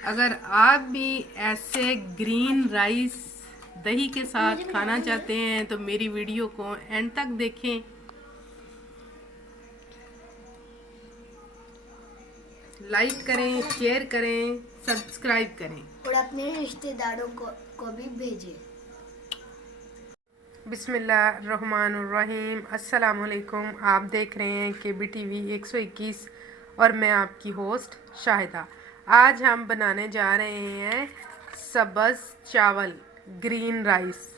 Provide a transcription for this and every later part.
अगर आप भी ऐसे ग्रीन राइस दही के साथ खाना चाहते हैं तो मेरी वीडियो को एंड तक देखें। लाइक करें, शेयर करें, सब्सक्राइब करें और अपने रिश्तेदारों को भी भेजें। बिस्मिल्लाहिर्रहमानिर्रहीम। अस्सलामुअलैकुम। आप देख रहे हैं KBTV 121 और मैं आपकी होस्ट शाहिदा। आज हम बनाने जा रहे हैं सब्ज़ चावल, ग्रीन राइस।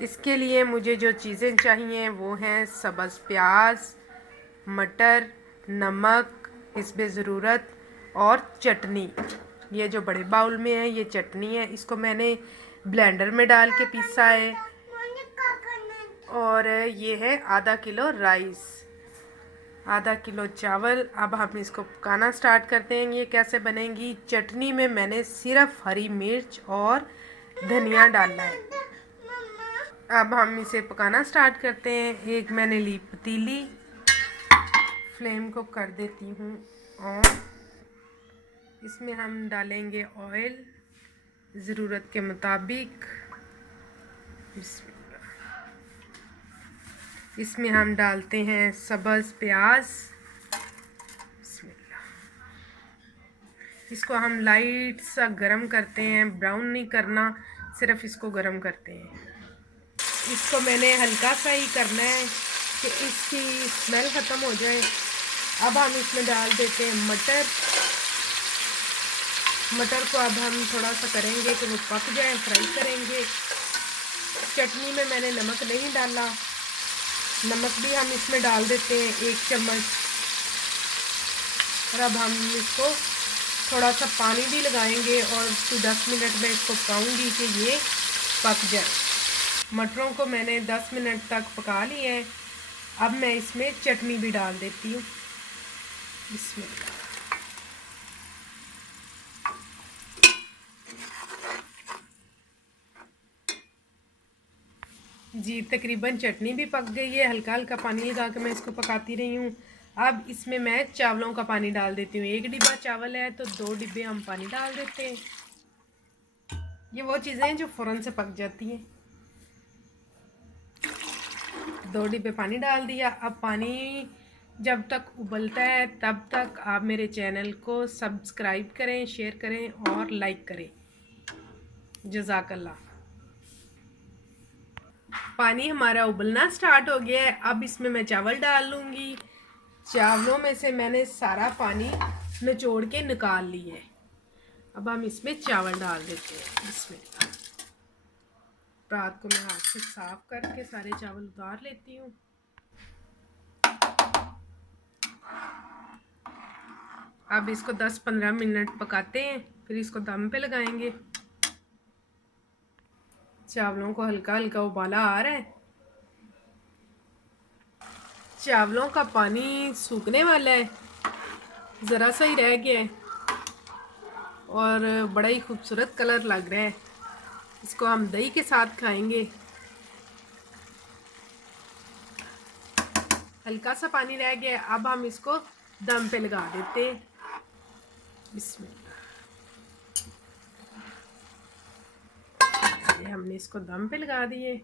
इसके लिए मुझे जो चीज़ें चाहिए वो हैं सब्ज़ प्याज, मटर, नमक, इसमें ज़रूरत और चटनी। ये जो बड़े बाउल में है ये चटनी है, इसको मैंने ब्लेंडर में डाल के पीसा है। और ये है आधा किलो राइस, आधा किलो चावल। अब हम इसको पकाना स्टार्ट करते हैं। ये कैसे बनेगी? चटनी में मैंने सिर्फ हरी मिर्च और धनिया डाला है। अब हम इसे पकाना स्टार्ट करते हैं। एक मैंने ली पतीली, फ्लेम को कर देती हूँ और इसमें हम डालेंगे ऑयल ज़रूरत के मुताबिक। इसमें हम डालते हैं सब्ज़ प्याज। इसको हम लाइट सा गरम करते हैं, ब्राउन नहीं करना, सिर्फ इसको गरम करते हैं। इसको मैंने हल्का सा ही करना है कि इसकी स्मेल ख़त्म हो जाए। अब हम इसमें डाल देते हैं मटर। मटर को अब हम थोड़ा सा करेंगे कि वो पक जाए, फ्राई करेंगे। चटनी में मैंने नमक नहीं डाला, नमक भी हम इसमें डाल देते हैं 1 चम्मच। और अब हम इसको थोड़ा सा पानी भी लगाएंगे और 10 मिनट में इसको पकाऊंगी कि ये पक जाए। मटरों को मैंने 10 मिनट तक पका लिया है। अब मैं इसमें चटनी भी डाल देती हूँ। बिस्मिल्लाह। जी, तकरीबन चटनी भी पक गई है। हल्का हल्का पानी लगा के मैं इसको पकाती रही हूँ। अब इसमें मैं चावलों का पानी डाल देती हूँ। 1 डिब्बा चावल है तो 2 डिब्बे हम पानी डाल देते हैं। ये वो चीज़ें हैं जो फ़ौरन से पक जाती हैं। 2 डिब्बे पानी डाल दिया। अब पानी जब तक उबलता है तब तक आप मेरे चैनल को सब्सक्राइब करें, शेयर करें और लाइक करें। जज़ाकल्लाह। पानी हमारा उबलना स्टार्ट हो गया है। अब इसमें मैं चावल डाल लूँगी। चावलों में से मैंने सारा पानी निचोड़ के निकाल लिया है। अब हम इसमें चावल डाल देते हैं। इसमें रात को मैं हाथ से साफ करके सारे चावल उतार लेती हूँ। अब इसको 10-15 मिनट पकाते हैं, फिर इसको दम पे लगाएंगे। चावलों को हल्का हल्का उबाला आ रहा है। चावलों का पानी सूखने वाला है, ज़रा सा ही रह गया है और बड़ा ही खूबसूरत कलर लग रहा है। इसको हम दही के साथ खाएंगे। हल्का सा पानी रह गया है। अब हम इसको दम पे लगा देते हैं। बिस्मिल्लाह। ये हमने इसको दम पे लगा दिए।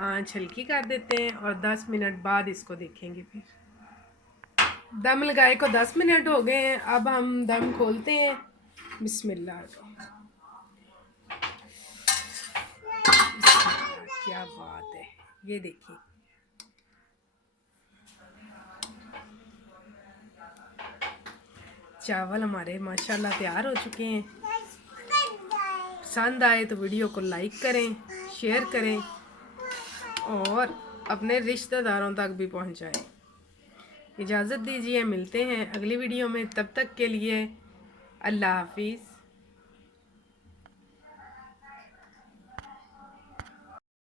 आँच हल्की कर देते हैं और 10 मिनट बाद इसको देखेंगे। फिर दम लगाए को 10 मिनट हो गए हैं। अब हम दम खोलते हैं। बिस्मिल्लाह। क्या बात है, ये देखिए। चावल हमारे माशाल्लाह तैयार हो चुके हैं। पसंद आए तो वीडियो को लाइक करें, शेयर करें और अपने रिश्तेदारों तक भी पहुंचाएं। इजाज़त दीजिए, मिलते हैं अगली वीडियो में। तब तक के लिए अल्लाह हाफिज़।